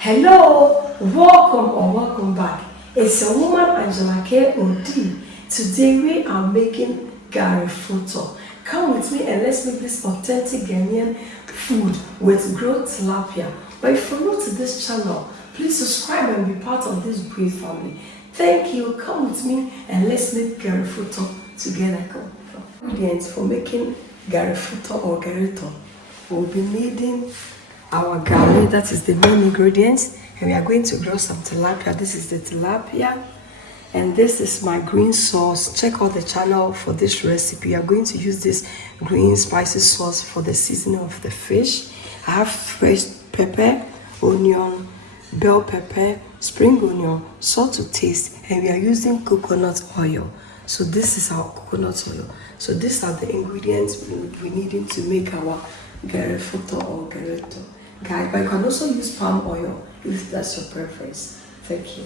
Hello, welcome or welcome back. It's your woman Angela K. Odi. Today we are making Garri Fortor. Come with me and let's make this authentic Ghanaian food with grilled tilapia. But if you're new to this channel, please subscribe and be part of this great family. Thank you. Come with me and let's make Garri Fortor together. Come. Ingredients for making Garri Fortor or Garri. We'll be needing our garri, that is the main ingredients, and we are going to grill some tilapia. This is the tilapia, and this is my green sauce. Check out the channel for this recipe. We are going to use this green spicy sauce for the seasoning of the fish. I have fresh pepper, onion, bell pepper, spring onion, salt to taste, and we are using coconut oil. So this is our coconut oil. So these are the ingredients we needed to make our Garri Fortor or Garri. Guys, but you can also use palm oil if that's your preference. Thank you.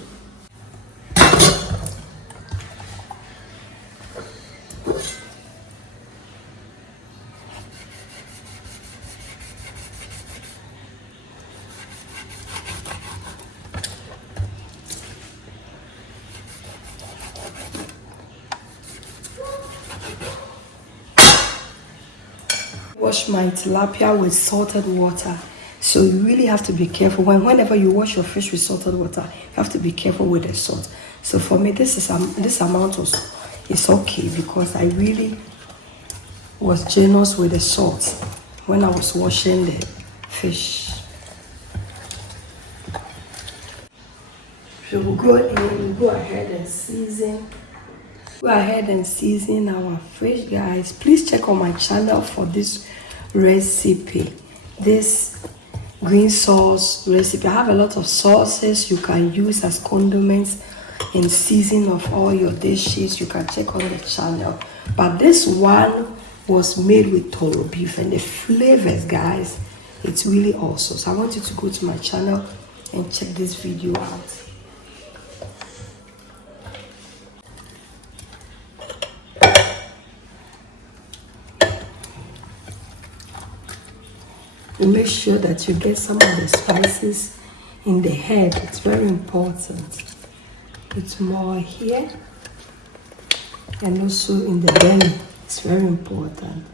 Wash my tilapia with salted water. So you really have to be careful. Whenever you wash your fish with salted water, you have to be careful with the salt. So for me, this amount is okay because I really was generous with the salt when I was washing the fish. So we'll go ahead and season. Go ahead and season our fish, guys. Please check on my channel for this recipe. This green sauce recipe. I have a lot of sauces you can use as condiments in season of all your dishes. You can check on the channel. But this one was made with toro beef, and the flavors, guys, it's really awesome. So I want you to go to my channel and check this video out. Make sure that you get some of the spices in the head. It's very important. It's more here and also in the belly. It's very important.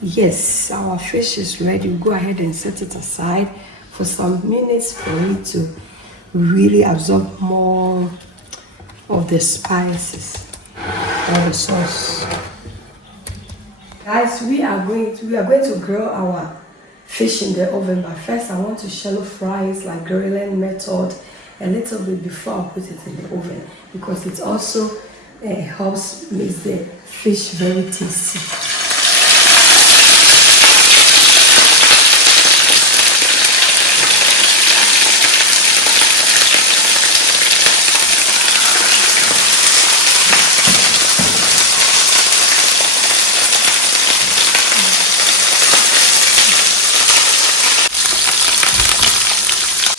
Yes, our fish is ready. We'll go ahead and set it aside for some minutes for it to really absorb more of the spices or the sauce. Guys, we are going to grill our fish in the oven, but first I want to shallow fry it like grilling method a little bit before I put it in the oven, because it also helps make the fish very tasty.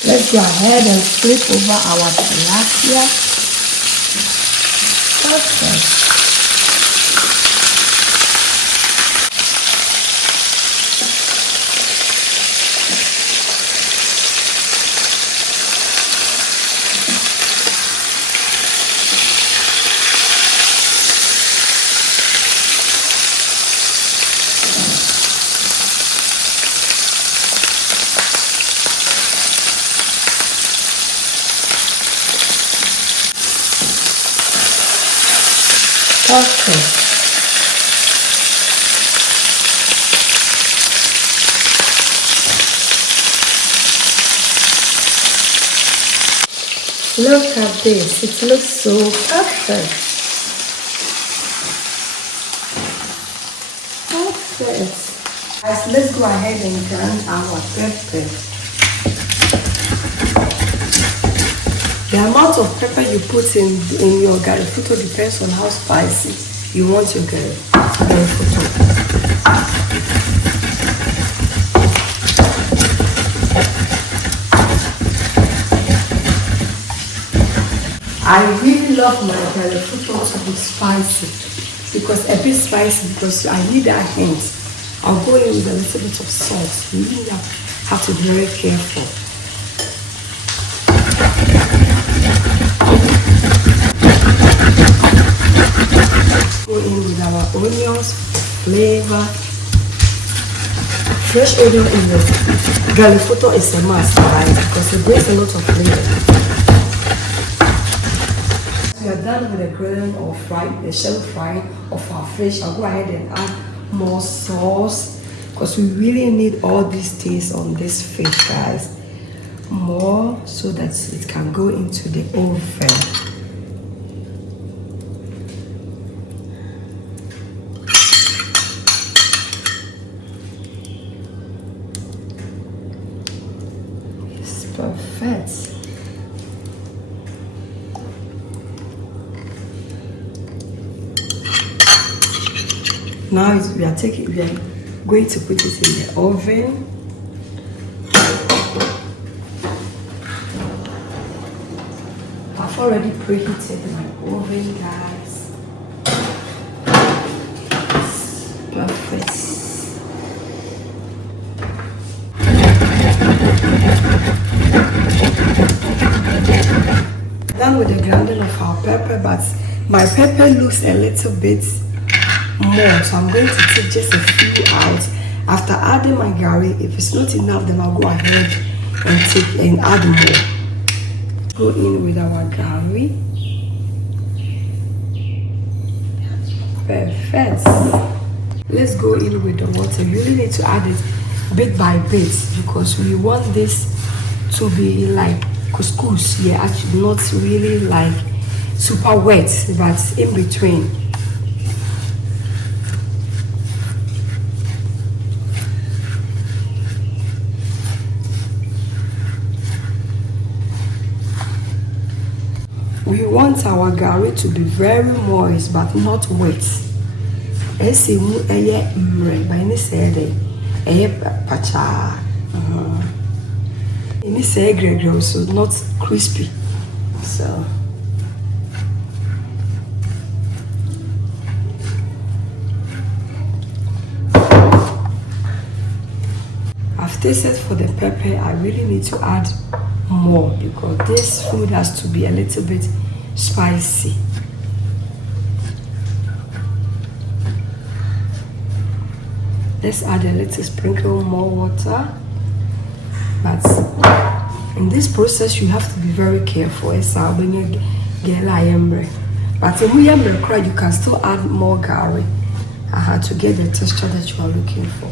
Let's go ahead and flip over our tilapia. Perfect. Okay. Look at this. It looks so perfect. Perfect. Guys, let's go ahead and grind our pepper. The amount of pepper you put in your Garri Fortor depends on how spicy you want your Garri Fortor. I really love my Garri Fortor to be spicy, because a bit spicy, because I need that hint I'll go in with a little bit of salt. You really have to be very careful. Go in with our onions, flavor. Fresh onion in the Gari Fortor is a must, guys, because it brings a lot of flavor. We are done with the grilling or the shallow frying of our fish. I'll go ahead and add more sauce because we really need all these things on this fish, guys. More so that it can go into the oven. It's perfect. Now we are going to put it in the oven. I've already preheated my oven, guys. Perfect. Done with the grinding of our pepper, but my pepper looks a little bit more, so I'm going to take just a few out. After adding my gari, if it's not enough, then I'll go ahead and add more. Go in with our gari. Perfect. Let's go in with the water. You really need to add it bit by bit because we want this to be like couscous. Yeah, actually not really like super wet, but in between. We want our gari to be very moist but not wet. Esi mu eye mre by any say eye pacha. Any say gregro, so not crispy. So I've tasted for the pepper. I really need to add more because this food has to be a little bit spicy. Let's add a little sprinkle more water. But in this process you have to be very careful. But if you can still add more gari to get the texture that you are looking for.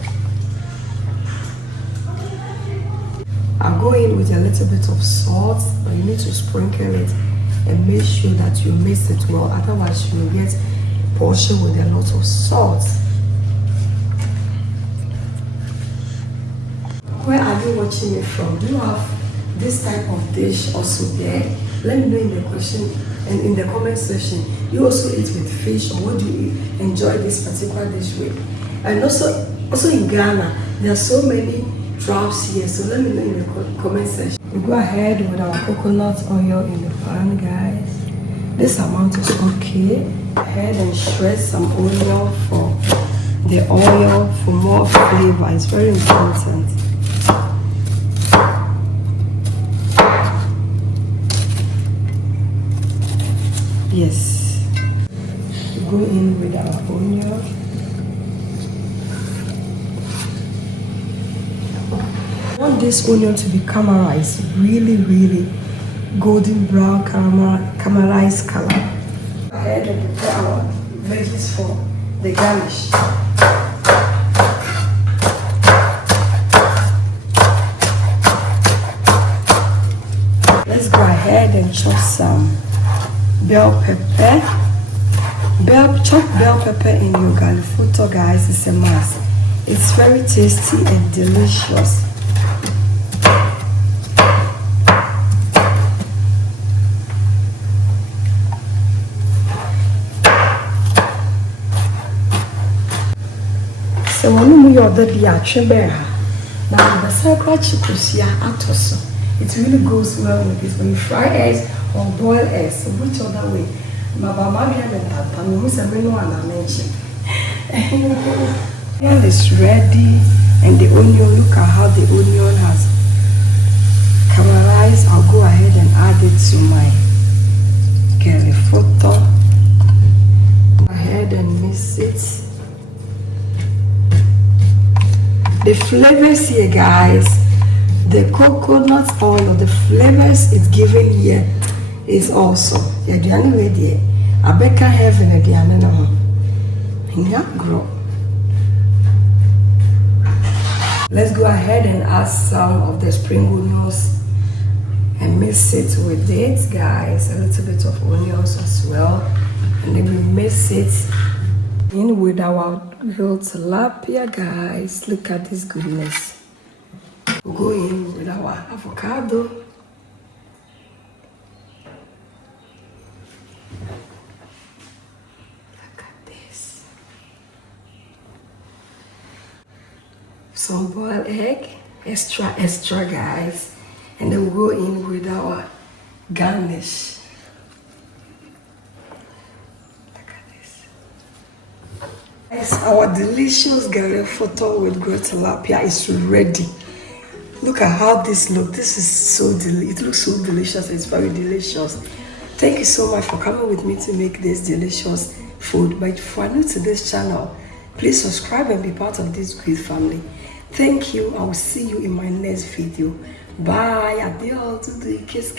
I'll go in with a little bit of salt, but you need to sprinkle it and make sure that you mix it well. Otherwise, you will get portion with a lot of salt. Where are you watching it from? Do you have this type of dish also there? Let me know in the question and in the comment section. You also eat with fish, or what do you enjoy this particular dish with? And also in Ghana, there are so many tribes here, so let me know in the comment section. We go ahead with our coconut oil in the pan, guys. This amount is okay. Go ahead and shred some oil for the oil for more flavor. It's very important. Yes. Go in with our onion. I want this onion to be caramelized, really golden brown caramelized color. Go ahead and prepare our veggies for the garnish. Let's go ahead and chop some bell pepper. Chop bell pepper in your Gari Fortor, guys, is a must. It's very tasty and delicious. So when you order the achimbeha, now the circle chikusia atoso, it really goes well with this. When you fry eggs or boil eggs, so which other way? My mama had a tap, and we must have been one I mentioned. Oil is ready, and the onion, look at how the onion has caramelized. I'll go ahead and add it to my Garri Fortor. Go ahead and mix it. The flavors here, guys, the coconut oil, the flavors it's given here is awesome. I beg heaven grow. Let's go ahead and add some of the spring onions and mix it with it, guys. A little bit of onions as well, and then we mix it in with our grilled tilapia, guys. Look at this goodness. We'll go in with our avocado. Look at this. Some boiled egg, extra, guys. And then we'll go in with our garnish. Yes, our delicious Garri Fortor with grilled tilapia is ready. Look at how this looks. This is so it looks so delicious. It's very delicious. Thank you so much for coming with me to make this delicious food. But if you are new to this channel, please subscribe and be part of this great family. Thank you. I will see you in my next video. Bye. Adios. Do the kiss.